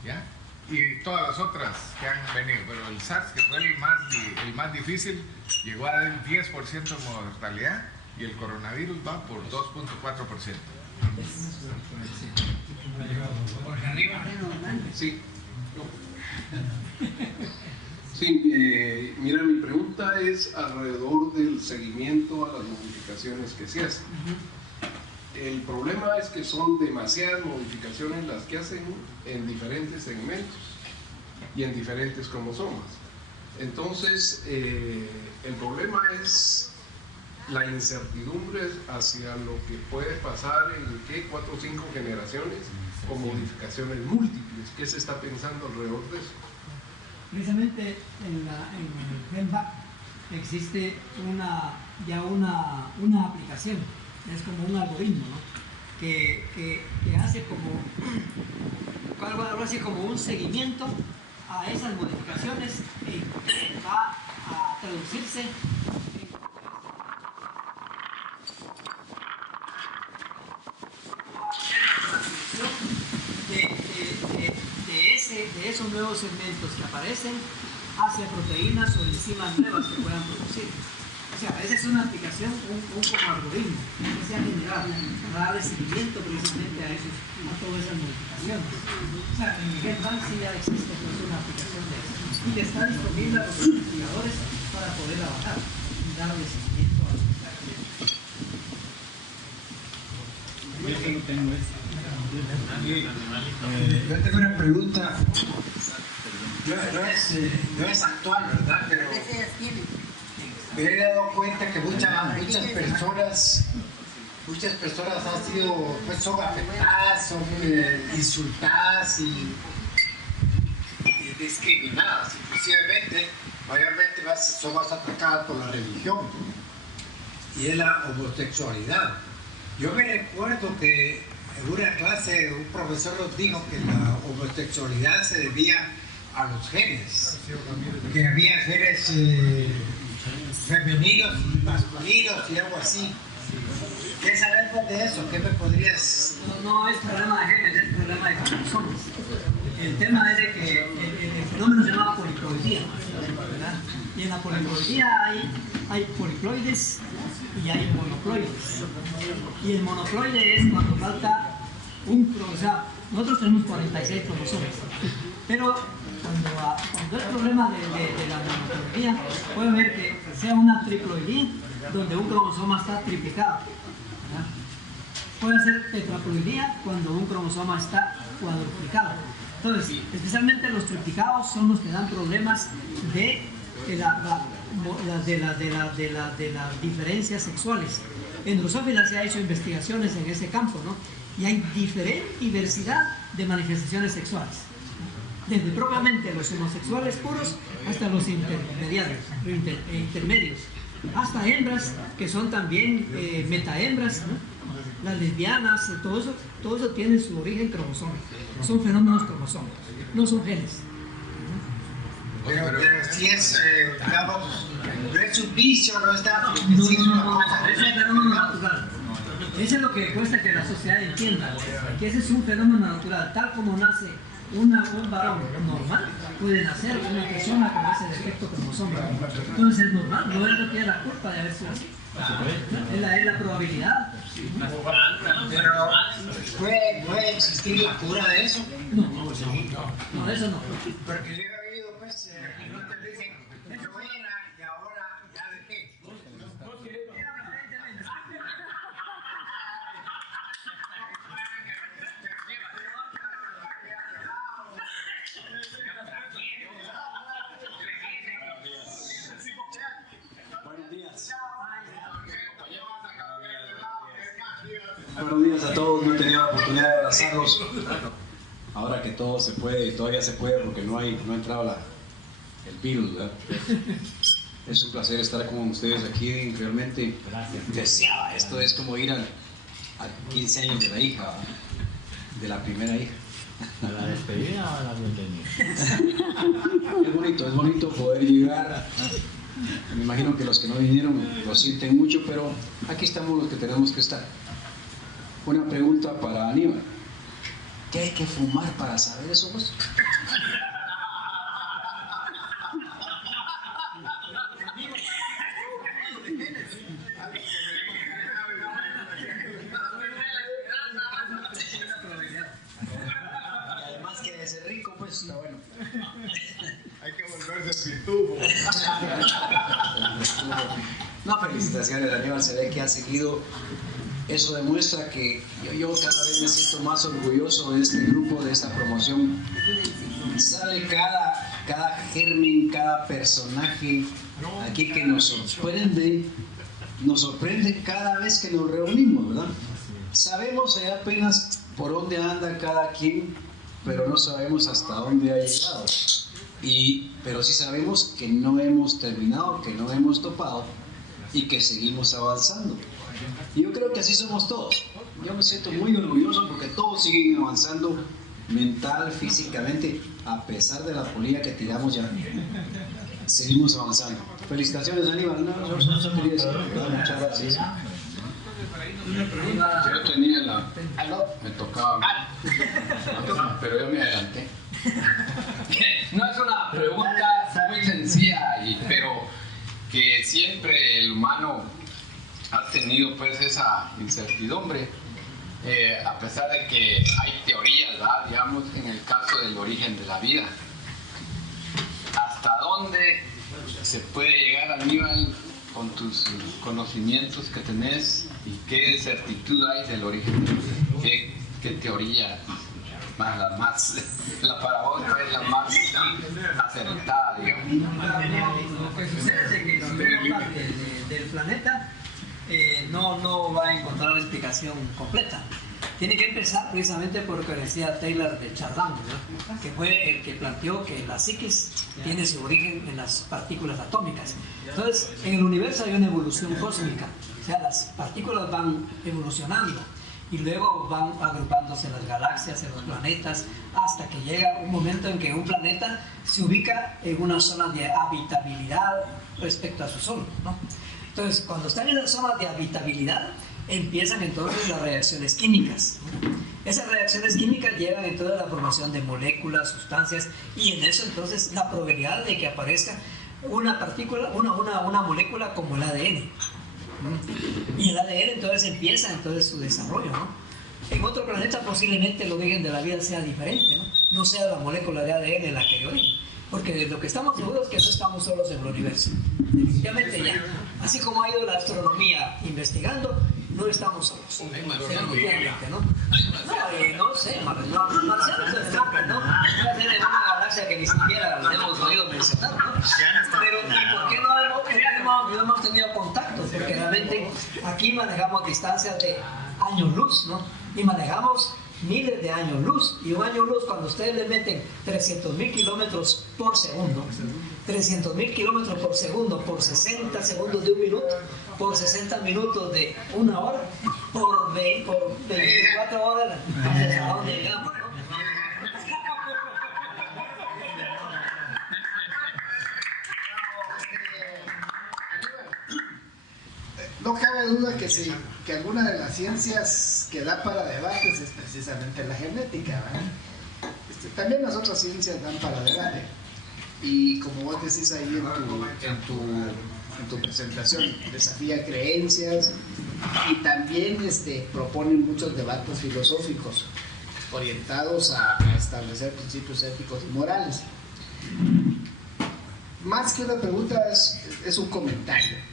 ¿ya? Y todas las otras que han venido, pero el SARS, que fue el más difícil, llegó a dar el 10% de mortalidad y el coronavirus va por 2.4%. Sí. Sí, mira, mi pregunta es alrededor del seguimiento a las modificaciones que se hacen. El problema es que son demasiadas modificaciones las que hacen en diferentes segmentos y en diferentes cromosomas. Entonces, el problema es la incertidumbre hacia lo que puede pasar en 4 o 5 generaciones con modificaciones múltiples. ¿Qué se está pensando alrededor de eso? Precisamente en el GenBack existe una aplicación, es como un algoritmo, ¿no? que hace algo así como un seguimiento a esas modificaciones y va a traducirse de esos nuevos segmentos que aparecen hacia proteínas o enzimas nuevas que puedan producir. O sea, esa es una aplicación, un como algoritmo que se ha generado para darle seguimiento precisamente a todas esas modificaciones. O sea, en el GenBank sí ya existe pues, una aplicación de eso y que está disponible a los investigadores para poder trabajar y darle seguimiento a los modificaciones. Yo solo tengo esto. Yo tengo una pregunta, no es actual, ¿verdad? me he dado cuenta que muchas personas han sido, pues son afectadas, son insultadas y discriminadas, inclusivemente, mayormente son más atacadas por la religión y es la homosexualidad. Yo me recuerdo que en una clase un profesor nos dijo que la homosexualidad se debía a los genes, que había genes femeninos y masculinos y algo así. ¿Qué sabemos de eso? ¿Qué me podrías...? No es problema de genes, es problema de cromosomas. El tema es de que el fenómeno se llama poliploidía, ¿verdad? Y en la poliploidía hay poliploides y hay monoploides. Y el monoploide es cuando falta un cromosoma. O sea, nosotros tenemos 46 cromosomas, pero cuando el problema de la monoploidía, puede ver que sea una triploidía donde un cromosoma está triplicado, ¿verdad? Puede ser tetraploidía cuando un cromosoma está cuadruplicado. Entonces, especialmente los triplicados son los que dan problemas de las diferencias sexuales. En Drosophila se ha hecho investigaciones en ese campo, ¿no? Y hay diversidad de manifestaciones sexuales. Desde propiamente los homosexuales puros hasta los intermedios. Hasta hembras que son también metahembras, ¿no? Las lesbianas, todo eso tiene su origen cromosómico. Son fenómenos cromosómicos, no son genes. Pero si es, digamos, no es un vicio, no está... No, es un fenómeno natural. Eso es lo que cuesta que la sociedad entienda, que ese es un fenómeno natural, tal como nace un varón normal, puede nacer una persona con ese defecto cromosómico. Entonces es normal, no él no tiene la culpa de haber sido así. Es la probabilidad. Pero ¿puede existir la cura de eso? No, eso no. Porque yo he oído, pues, no te dicen, yo era y ahora ya dejé. Buenos días a todos, no he tenido la oportunidad de abrazarlos. Ahora que todo se puede, y todavía se puede porque no ha entrado el virus, ¿verdad? Es un placer estar con ustedes aquí, realmente deseaba. Esto es como ir a 15 años de la hija, ¿verdad? De la primera hija. ¿A la despedida o a la bienvenida? Es bonito poder llegar. Me imagino que los que no vinieron lo sienten mucho, pero aquí estamos los que tenemos que estar. Una pregunta para Aníbal. ¿Qué hay que fumar para saber eso, pues? Además que ese rico, pues está bueno. Hay que volverse pitufo. No, felicitaciones, Aníbal, se ve que ha seguido. Eso demuestra que yo cada vez me siento más orgulloso de este grupo, de esta promoción. Sale cada germen, cada personaje aquí que nos sorprende cada vez que nos reunimos, ¿verdad? Sabemos apenas por dónde anda cada quien, pero no sabemos hasta dónde ha llegado. Pero sí sabemos que no hemos terminado, que no hemos topado y que seguimos avanzando. Y yo creo que así somos todos. Yo me siento muy orgulloso porque todos siguen avanzando mental, físicamente, a pesar de la polilla que tiramos ya. Seguimos avanzando. Felicitaciones, Aníbal. No quería decir. Muchas gracias. Yo tenía me tocaba, pero yo me adelanté. No es una pregunta muy sencilla, pero que siempre el humano ha tenido pues esa incertidumbre, a pesar de que hay teorías, ¿verdad? Digamos, en el caso del origen de la vida. ¿Hasta dónde se puede llegar, Aníbal, con tus conocimientos que tenés y qué certitud hay del origen de la vida? ¿Qué teoría la parabólica es la más acertada, digamos. Lo que sucede es que si uno parte del planeta, no va a encontrar la explicación completa. Tiene que empezar precisamente por lo que decía Taylor de Chardin, ¿no? Que fue el que planteó que la psiquis tiene su origen en las partículas atómicas. Entonces, en el universo hay una evolución cósmica, o sea, las partículas van evolucionando y luego van agrupándose en las galaxias, en los planetas, hasta que llega un momento en que un planeta se ubica en una zona de habitabilidad respecto a su Sol, ¿no? Entonces, cuando están en la zona de habitabilidad, empiezan entonces las reacciones químicas. Esas reacciones químicas llevan entonces a la formación de moléculas, sustancias, y en eso entonces la probabilidad de que aparezca una partícula, una molécula como el ADN. Y el ADN entonces empieza su desarrollo, ¿no? En otro planeta posiblemente el origen de la vida sea diferente, ¿no? No sea la molécula de ADN la que dio origen. Porque de lo que estamos seguros es que no estamos solos en el universo. Definitivamente ya. Así como ha ido la astronomía investigando, no estamos solos. Definitivamente, ¿no? No sé, marcianos se escapan, ¿no? Puede ser en una galaxia que ni siquiera hemos oído mencionar, ¿no? Pero ¿y por qué no hemos tenido contacto? Porque realmente aquí manejamos distancias de años luz, ¿no? Y manejamos miles de años luz, y un año luz, cuando ustedes le meten 300.000 kilómetros por segundo, 300.000 kilómetros por segundo, por 60 segundos de un minuto, por 60 minutos de una hora, por 24 horas, ¿a dónde llegamos? No cabe duda que alguna de las ciencias que da para debates es precisamente la genética, ¿verdad? También las otras ciencias dan para debate. Y como vos decís ahí en tu presentación, desafía creencias y también proponen muchos debates filosóficos orientados a establecer principios éticos y morales. Más que una pregunta es un comentario.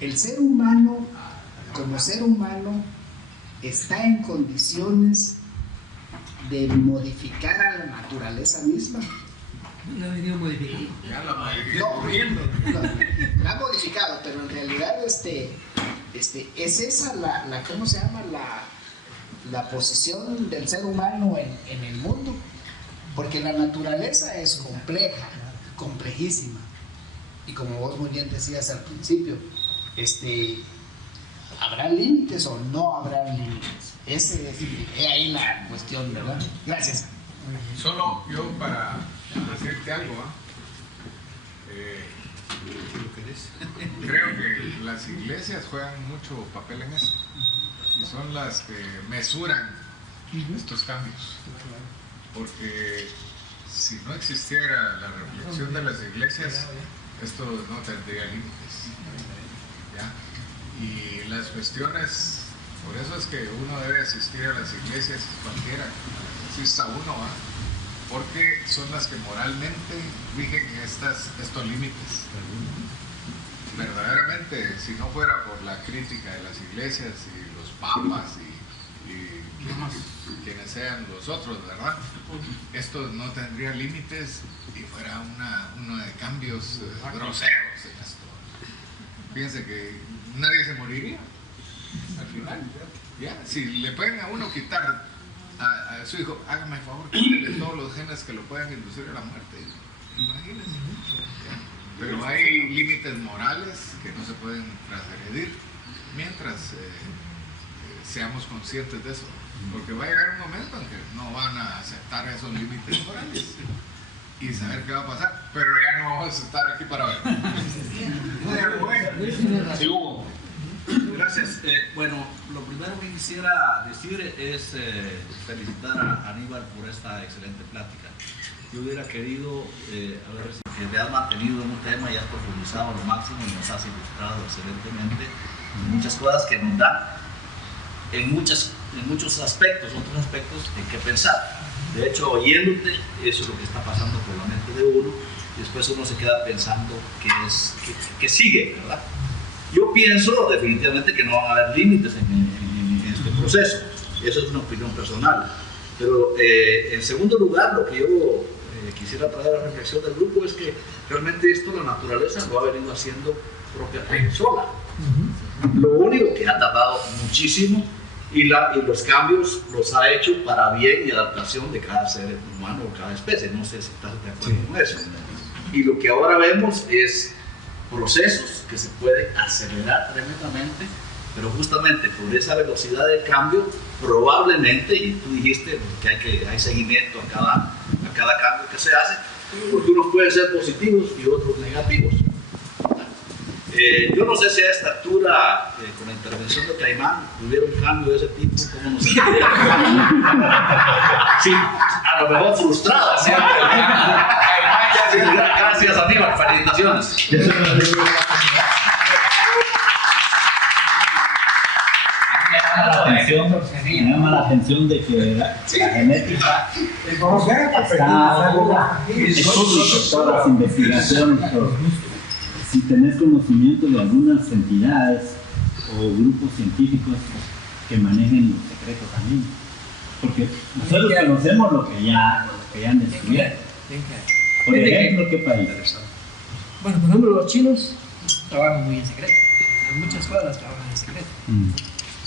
El ser humano, como ser humano, está en condiciones de modificar a la naturaleza misma. No ha venido modificando. Ya la modificó. No, la ha modificado, pero en realidad es esa la ¿cómo se llama? La posición del ser humano en el mundo. Porque la naturaleza es compleja, complejísima. Y como vos muy bien decías al principio, ¿habrá límites o no habrá límites? Es ahí la cuestión, ¿verdad? Gracias. Solo yo para decirte algo, creo que las iglesias juegan mucho papel en eso y son las que mesuran estos cambios, porque si no existiera la reflexión de las iglesias, esto no tendría límites, ¿ya? Y las cuestiones, por eso es que uno debe asistir a las iglesias, cualquiera, asista uno, porque son las que moralmente rigen estos límites. Verdaderamente, si no fuera por la crítica de las iglesias y los papas y quienes sean los otros, ¿verdad? Esto no tendría límites y fuera uno de cambios groseros en esto. Fíjense que nadie se moriría al final. ¿Ya? Si le pueden a uno quitar a su hijo, hágame el favor, quítele todos los genes que lo puedan inducir a la muerte. Imagínense. ¿Ya? Pero hay límites morales que no se pueden transgredir mientras seamos conscientes de eso. Porque va a llegar un momento en que no van a aceptar esos límites morales y saber qué va a pasar. Pero ya no vamos a estar aquí para ver. Sí, Hugo. Gracias. Bueno, lo primero que quisiera decir es felicitar a Aníbal por esta excelente plática. Yo hubiera querido que te has mantenido en un tema y has profundizado lo máximo y nos has ilustrado excelentemente muchas cosas que nos dan en muchos aspectos, otros aspectos en que pensar. De hecho, oyéndote, eso es lo que está pasando por la mente de uno y después uno se queda pensando que sigue, ¿verdad? Yo pienso definitivamente que no van a haber límites en este proceso. Eso es una opinión personal. Pero en segundo lugar, lo que yo quisiera traer a la reflexión del grupo es que realmente esto la naturaleza lo ha venido haciendo propiamente sola. Lo único que ha tardado muchísimo y los cambios los ha hecho para bien y adaptación de cada ser humano o cada especie. No sé si estás de acuerdo con eso. Y lo que ahora vemos es procesos que se pueden acelerar tremendamente, pero justamente por esa velocidad de cambio, probablemente, y tú dijiste que hay seguimiento a cada cambio que se hace, porque unos pueden ser positivos y otros negativos. Yo no sé si a esta altura, con la intervención de Caimán, hubiera un cambio de ese tipo, ¿cómo nos sentiríamos? Sí, a lo mejor frustrados. ¿Sí? Gracias, Aníbal, felicitaciones. Me llama la atención de que la genética está en todas las investigaciones. Si tenés conocimiento de algunas entidades o grupos científicos que manejen los secretos también, porque nosotros conocemos lo que ya han descubierto. Por ejemplo, ¿qué país? Bueno, por ejemplo, los chinos trabajan muy en secreto. En muchas cosas trabajan en secreto.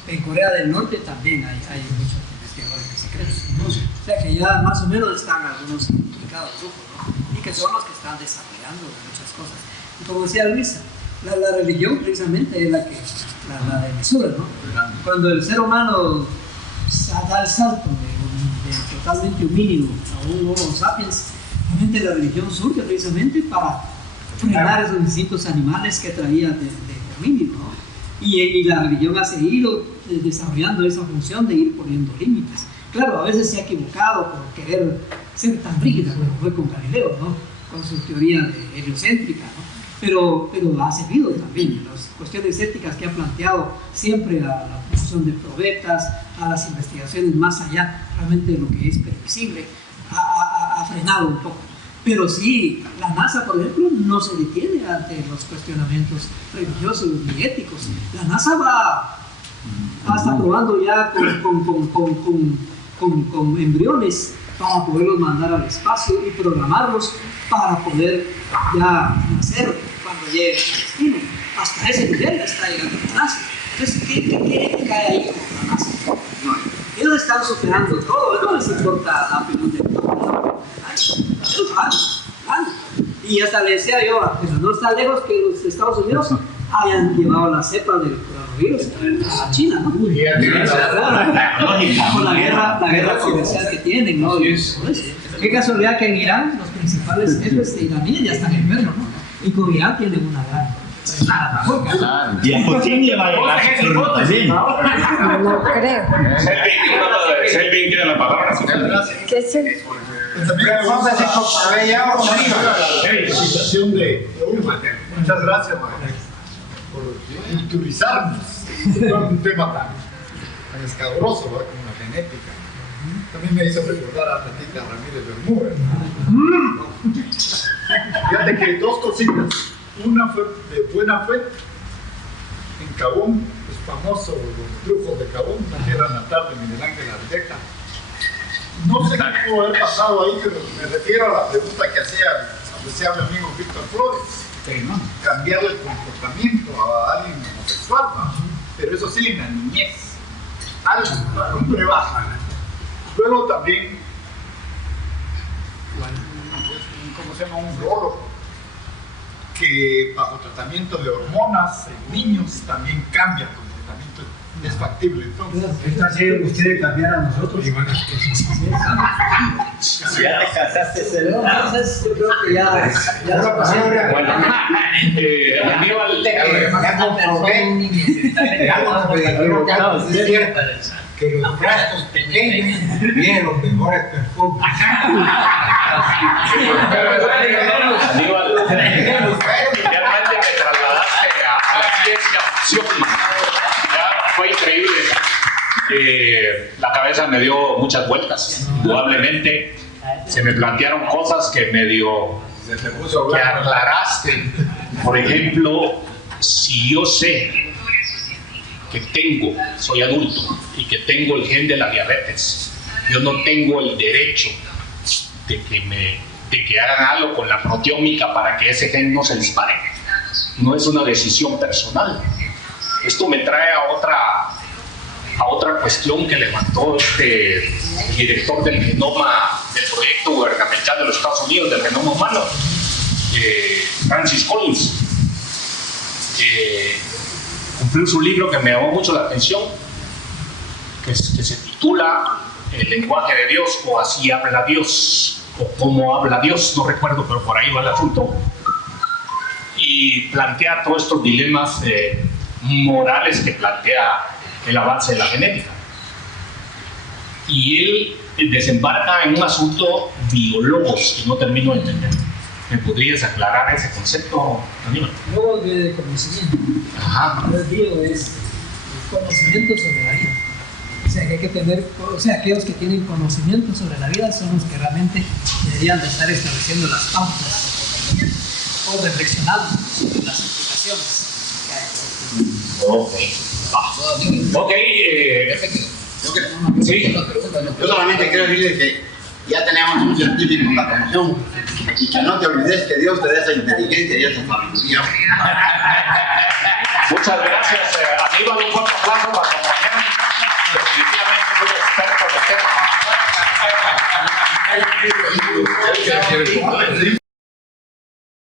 En Corea del Norte también hay muchos investigadores en secreto. O sea que ya más o menos están algunos implicados, ¿no? Y que son los que están desarrollando muchas cosas. Y como decía Luisa, la religión precisamente es la de mesura, ¿no? Cuando el ser humano da el salto de totalmente homínido a un Homo sapiens, realmente la religión surge precisamente para frenar esos instintos animales que traía de homínido, ¿no? Y la religión ha seguido desarrollando esa función de ir poniendo límites. Claro, a veces se ha equivocado por querer ser tan rígida como fue con Galileo, ¿no? Con su teoría heliocéntrica, ¿no? Pero ha servido también. Las cuestiones éticas que ha planteado siempre a la función de probetas, a las investigaciones más allá realmente de lo que es previsible, ha frenado un poco. Pero sí, la NASA, por ejemplo, no se detiene ante los cuestionamientos religiosos ni éticos. La NASA va hasta probando ya con embriones para poderlos mandar al espacio y programarlos para poder ya nacer cuando llegue al destino. Hasta ese nivel está llegando la NASA. Entonces, ¿qué cae ahí con la NASA? No, ellos están superando todo, no les importa la opinión de todo. Ellos van. Y hasta le decía yo, pero no está lejos que los Estados Unidos hayan llevado la cepa del coronavirus a China, ¿no? Con la guerra comercial que tienen, ¿no? Qué casualidad que en Irán los principales jefes iraníes ya están enfermos, ¿no? Y con Irán tienen una gran... Y a Putin le va a llegar también. No creo. Selvin tiene la palabra. ¿Qué es el? Vamos a decir felicitación de muchas gracias por culturizarnos en un tema tan escabroso como la genética. También me hizo recordar a Tatita Ramírez Bermúdez. Fíjate que dos cositas. Una fue de buena fuente. En Cabón, es famoso los trufos de Cabón, la tierra natal de Miguel Ángel Arbeca. No sé qué pudo haber pasado ahí, pero me refiero a la pregunta que hacía mi amigo Víctor Flores. Cambiado el comportamiento a alguien homosexual, ¿no? Pero eso sí, en la niñez. Algo, un brebaje. Luego también, ¿cómo se llama? Un urologo que bajo tratamiento de hormonas en niños también cambia el comportamiento. Es factible, entonces. ¿Está haciendo usted cambiar a nosotros? Ya te casaste, entonces yo creo que ya lo pasó. Bueno, Aníbal, que los frascos pequeños tienen los mejores perfumes. Aníbal, realmente me trasladaste a la ciencia ficción. Fue increíble. La cabeza me dio muchas vueltas. Indudablemente se me plantearon cosas que medio que aclaraste. Por ejemplo, si yo sé que soy adulto y que tengo el gen de la diabetes, Yo no tengo el derecho de que hagan algo con la proteómica para que ese gen no se dispare. No es una decisión personal. Esto me trae a otra cuestión que levantó el director del genoma del proyecto gubernamental de los Estados Unidos del genoma humano, Francis Collins. Cumplió su libro que me llamó mucho la atención, que se titula El lenguaje de Dios, o Así habla Dios, o Cómo habla Dios, no recuerdo, pero por ahí va el asunto. Y plantea todos estos dilemas morales que plantea el avance de la genética. Y él desembarca en un asunto biólogos que no termino de entender. ¿Me podrías aclarar ese concepto, Aníbal? Luego de conocimiento. Ajá. El bio es conocimiento sobre la vida. O sea, que hay que tener, o sea, aquellos que tienen conocimiento sobre la vida son los que realmente deberían de estar estableciendo las pautas o reflexionando sobre las implicaciones que hay. Ok. Ok. Sí. Yo solamente quiero decirle que ya tenemos un científico en la promoción y que no te olvides que Dios te dé esa inteligencia y esa sabiduría. Muchas gracias, Aníbal. Un fuerte aplauso para acompañarme. Definitivamente muy experto en el tema.